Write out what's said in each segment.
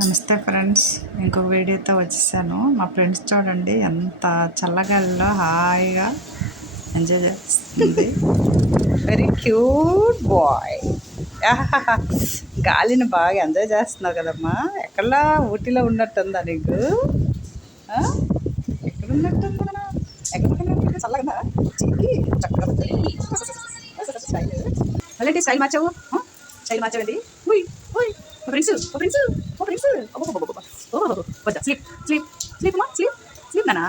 నమస్తే ఫ్రెండ్స్, ఇంకొక వీడియోతో వచ్చేసాను. మా ఫ్రెండ్స్ చూడండి ఎంత చల్లగాలిలో హాయిగా ఎంజాయ్ చేస్తుంది. Very cute boy. గాలిని బాగా ఎంజాయ్ చేస్తున్నావు కదమ్మా. ఎక్కడా ఊటీలో ఉన్నట్టుందా నీకు? ఎక్కడ ఉన్నట్టుందా? ఎక్కడ చల్లగా చక్కగా మళ్ళీ స్టైల్ మార్చావు. స్టైల్ మార్చావండి. ఫ్రెండ్స్ ఫ్రెండ్స్ ఫ్రెండ్స్ వద్దా స్లీప్ స్లీప్ స్లీప్ అమ్మా స్లీప్ స్లీప్ నానా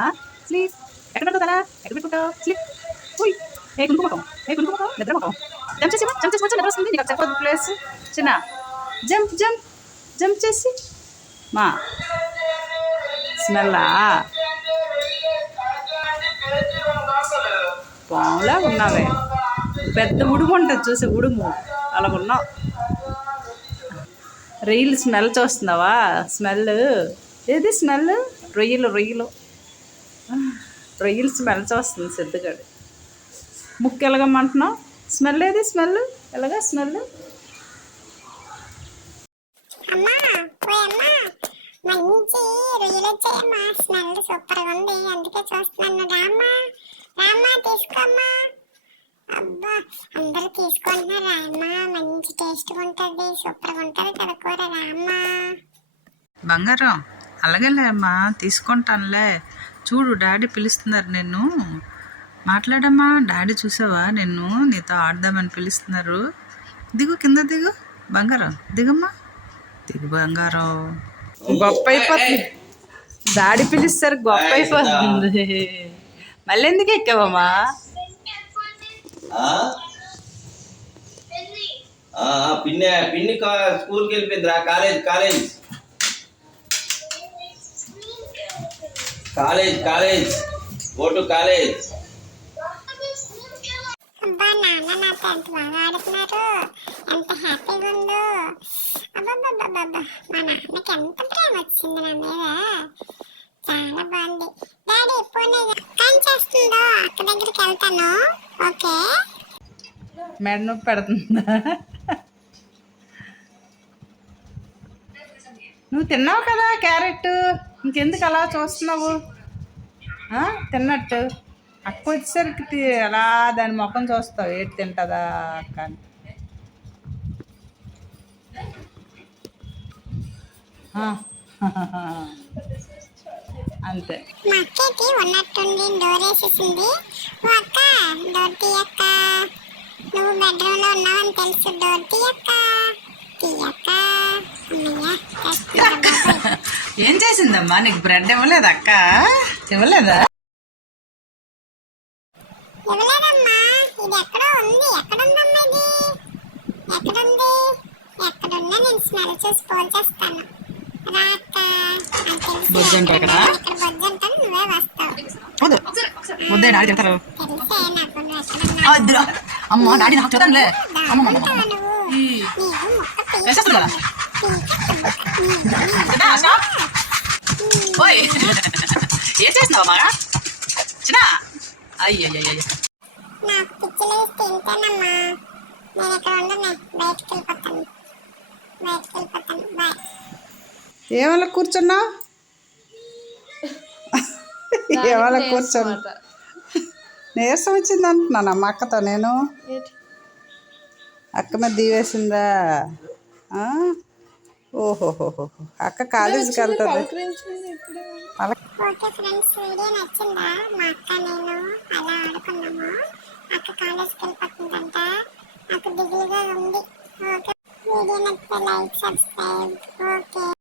స్లీప్. ఎక్కడ పెట్టుకుంటారా? ఎక్కడ పెట్టుకుంటావు? స్లీప్. ఏ కునుకుమకం నిద్ర మొక్కం. జంప్ చేసి నిద్ర వస్తుంది. నీకు చెప్పదు ప్లేస్ చిన్న జంప్ జంప్ జంప్ చేసి మా స్మెల్లా పాములా ఉన్నావే. పెద్ద ఉడుము ఉంటుంది చూసి, ఉడుము అలాగున్నావు. రొయ్యలు స్మెల్ చూస్తున్నావా? స్మెల్ ఏది స్మెల్? రొయ్యలు రొయ్యలు స్మెల్ చూస్తుంది సిద్ధగాడు. ముక్కు ఎలాగమ్మంటున్నావు? స్మెల్ ఏది? స్మెల్ ఎలాగా? స్మెల్ మంచి రొయ్యలు వచ్చాయమ్మా. స్మెల్ సూపర్ గా ఉంది, అందుకే చూస్తున్నాను. రామ్మా రామ్మా తీసుకోమ్మా. అబ్బా అందరూ తీసుకుంటున్నారా అమ్మా? మంచి టేస్ట్ ఉంటుంది, సూపర్ గా ఉంటుంది కదా కూర. రామ్మా బంగారం. అలాగేలే అమ్మా, తీసుకుంటానులే. చూడు డాడీ పిలుస్తున్నారు నిన్ను. మాట్లాడమ్మా. డాడీ చూసావా నిన్ను? నీతో ఆడదామని పిలుస్తున్నారు. దిగు, కింద దిగు బంగారం. దిగమ్మా, దిగు బంగారం. గొప్ప అయిపోతుంది. డాడీ పిలుస్తారు, గొప్ప అయిపోతుంది. మళ్ళీ ఎందుకు ఎక్కావమ్మా? పిన్ని స్కూల్కి వెళ్ళిపోయిందిరా. College go to college. అబ్బా నాన్న నాతో ఎంత బాగా ఆడుతున్నారు, ఎంత హ్యాపీగా ఉందో. అబ్బాబ్బాబ్బా మా నాన్నకి ఎంత ప్రేమ వచ్చింది నా మీద. చాలా బాగుంది. డాడీ పోనీ పని చేస్తుందో అక్క దగ్గరికి వెళ్తాను. ఓకే. మెడ నొప్పి పెడుతుందా? నువ్వు తిన్నావు కదా క్యారెట్, ఇంకెందుకు అలా చూస్తున్నావు? తిన్నట్టు అక్క వచ్చేసరికి అలా దాని ముఖం చూస్తావు. ఏటి తింటుందా అక్క అని. అంతే. మా అక్కకి ఉన్నట్టుండి డోర్ వేసేసింది. అక్క డోర్ తీయక్క, నువ్వు బెడ్రూమ్ లో ఉన్నావని తెలుసు. డోర్ తీయక్క తీయక్క. ఏం చేసిందమ్మా నీకు? బ్రెడ్ ఇవ్వలేదు అక్క? ఇవ్వలేదా? ఇవ్వలేదమ్మా. ఇది ఎక్కడో ఉంది. ఎక్కడుందమ్మా ఇది? ఎక్కడుంది? ఎక్కడున్నా నేను స్మెల్ చూసి ఫోన్ చేస్తాను. రాక్క బొజ్జంట ఇక్కడ బొజ్జంటాను, నువ్వే వస్తావు. ముద్దే డాడీ చెప్తారు. తెలిసే నాకు అమ్మ డాడీ నాకు చూద్దాంలే. ఏం చేసినావమ్మా చిన్న? అయ్యయ్య నాకు పిచ్చిలు తింటానమ్మా. నేను ఇక్కడ ఉండను, బయటికి వెళ్ళిపోతాను. బాయ్. ఏమలా కూర్చున్నా? ఏమలా కూర్చోను? నీరసం వచ్చింది అంటున్నాను అమ్మ అక్కతో. నేను అక్క మీద దీవేసిందా? ఓహోహోహో. అక్క కాలేజీకి వెళ్తుంది. ఓకే ఫ్రెండ్స్, వీడియో నచ్చిందా? మా అక్క నేను అలా ఆడుకున్నాము. అక్క కాలేజ్కి వెళ్ళిపోతుందంట. నాకు దిగులుగా ఉంది. ఓకే, వీడియో నచ్చితే లైక్, సబ్స్క్రైబ్.